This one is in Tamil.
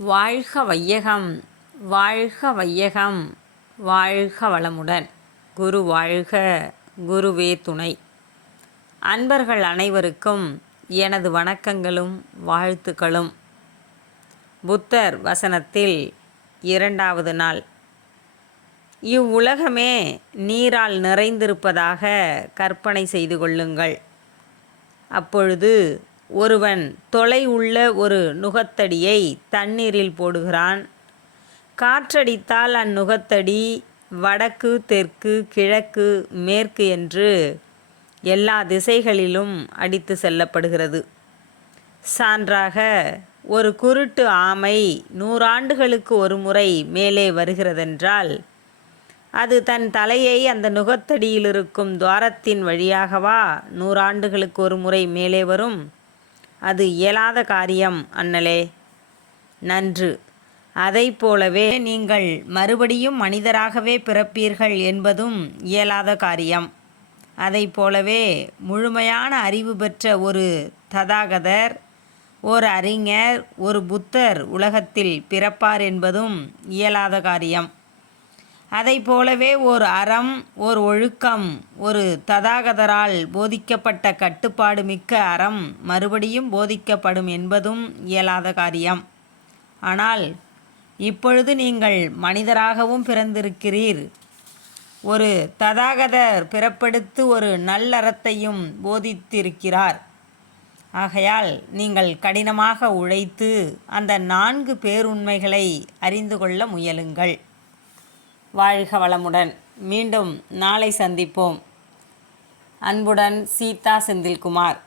வாழ்க வையகம், வாழ்க வையகம், வாழ்க வளமுடன். குரு வாழ்க, குருவே துணை. அன்பர்கள் அனைவருக்கும் எனது வணக்கங்களும் வாழ்த்துக்களும். புத்தர் வசனத்தில் 2வது நாள். இவ்வுலகமே நீரால் நிறைந்திருப்பதாக கற்பனை செய்து கொள்ளுங்கள். அப்பொழுது ஒருவன் தொலை உள்ள ஒரு நுகத்தடியை தண்ணீரில் போடுகிறான். காற்றடித்தால் அந்நுகத்தடி வடக்கு, தெற்கு, கிழக்கு, மேற்கு என்று எல்லா திசைகளிலும் அடித்து செல்லப்படுகிறது. சான்றாக, ஒரு குருட்டு ஆமை 100 ஆண்டுகளுக்கு ஒரு முறை மேலே வருகிறதென்றால் அது தன் தலையை அந்த நுகத்தடியில் இருக்கும் துவாரத்தின் வழியாகவா 100 ஆண்டுகளுக்கு ஒரு முறை மேலே வரும்? அது இயலாத காரியம் அண்ணலே. நன்று. அதை போலவே நீங்கள் மறுபடியும் மனிதராகவே பிறப்பீர்கள் என்பதும் இயலாத காரியம். அதை போலவே முழுமையான அறிவு பெற்ற ஒரு ததாகதர், ஒரு அறிஞர், ஒரு புத்தர் உலகத்தில் பிறப்பார் என்பதும் இயலாத காரியம். அதை போலவே ஓர் அறம், ஓர் ஒழுக்கம், ஒரு ததாகதரால் போதிக்கப்பட்ட கட்டுப்பாடு மிக்க அறம் மறுபடியும் போதிக்கப்படும் என்பதும் இயலாத காரியம். ஆனால் இப்பொழுது நீங்கள் மனிதராகவும் பிறந்திருக்கிறீர். ஒரு ததாகதர் பிறப்பெடுத்து ஒரு நல்லறத்தையும் போதித்திருக்கிறார். ஆகையால் நீங்கள் கடினமாக உழைத்து அந்த 4 பேருண்மைகளை அறிந்து கொள்ள முயலுங்கள். வாழ்க வளமுடன். மீண்டும் நாளை சந்திப்போம். அன்புடன் சீதா செந்தில்குமார்.